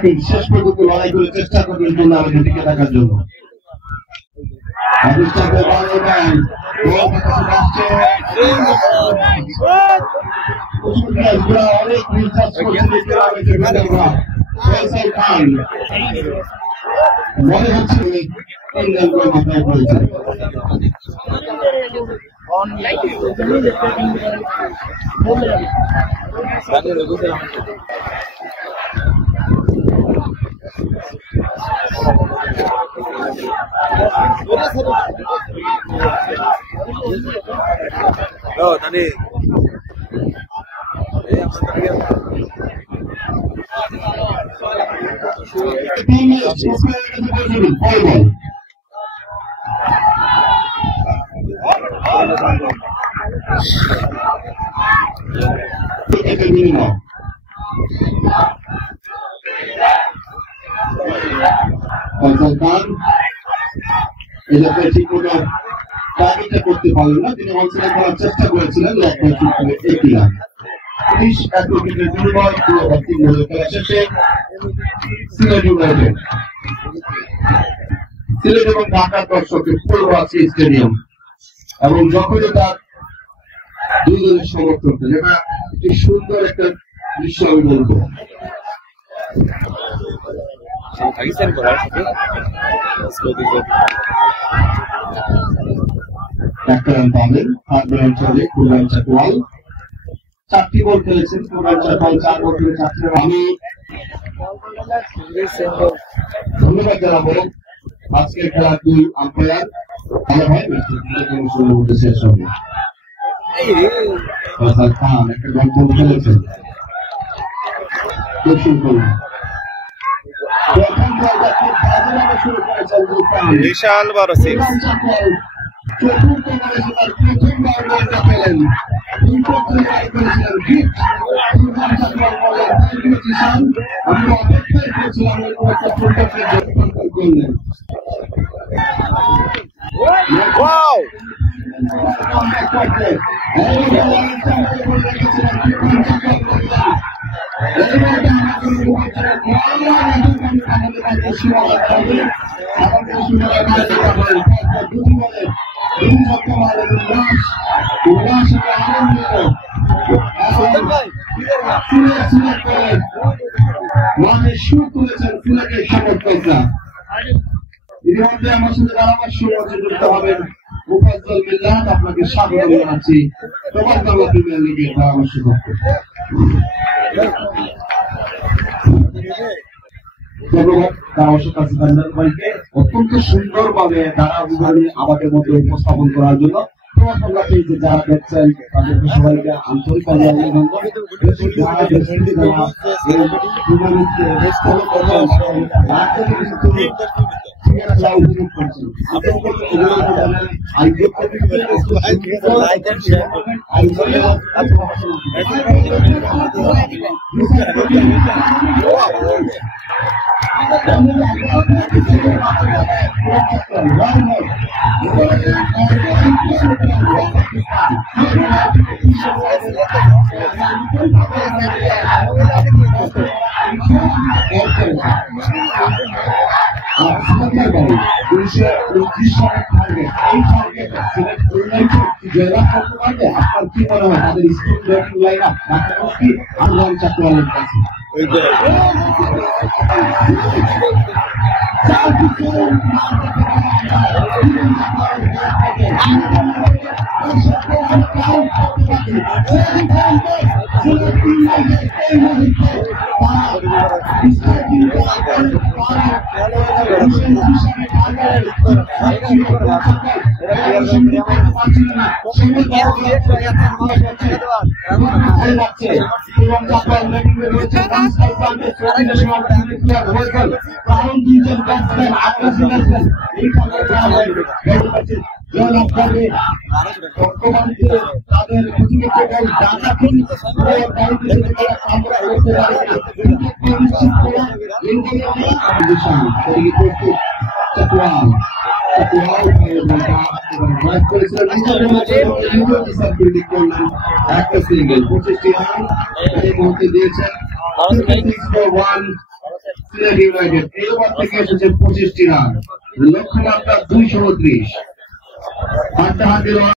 থাকেন, শেষ পর্যন্ত লড়াই করে চেষ্টা করবেন টুর্নামেন্টে টিকে থাকার জন্য। অনেক বিশ্বাস মনে হচ্ছে মাথায় পড়েছে। Oh, Dani. করতে পারলেন না, তিনি অনসাইড করার চেষ্টা করেছিলেন। সিলেট এবং ঢাকার দর্শকের পূর্ব আছে স্টেডিয়াম, এবং যখনই তার দুই দলের সমর্থন, যেটা একটি সুন্দর একটা দৃশ্য আমি বলবো। একটা রান পাবেন, 8 রান চলে কুরবান চাকওয়াল। 4টি বল খেলেছেন কুরবান চাকওয়াল, 4 বল খেলে 4টি রান। আমি ধন্যবাদ জানাবো আজকের খেলার 2 আম্পায়ার। ভালো হয় ম্যাচটি শেষ হবে। খান একটা বল খেলেছেন, খুব সুন্দর। বিশাল বড় সিক্স। চতুর্থ বলে তার প্রথমবার বলটা পেলেন। আমরা অপেক্ষায় করেছিলাম একটা ফুলটাকে করলেন। মাঠে সুর তুলেছেন সিলেটের সমর্থকরা। ইতিমধ্যে আমার সাথে পরামর্শ মঞ্চে যুক্ত হবেন মুফাজ্জল মিল্লাত। আপনাকে স্বাগত জানাচ্ছি তোমার বাংলা প্রিমিয়ার লিগের পরামর্শ করতে। ধন্যবাদ পরামর্শক কাজী ভাইকে অত্যন্ত সুন্দরভাবে ধারাবাহিক আমাদের মধ্যে উপস্থাপন করার জন্য। যারা দেখছেন তাদেরকে সবাইকে আন্তরিক অভিনন্দন। আপনার কি মনে হয় তাদের স্কুল ব্যাটিং লাইন আপ আন্দোলন চাকরির কাছে? একটা সিঙ্গেল 25টি রান এই মুহূর্তে দিয়েছেন। সিলেট ইউনাইটেড এই ওভার থেকে এসেছে 25টি রান, লক্ষ্যমাত্রা 229। হাড্ডাহাড্ডি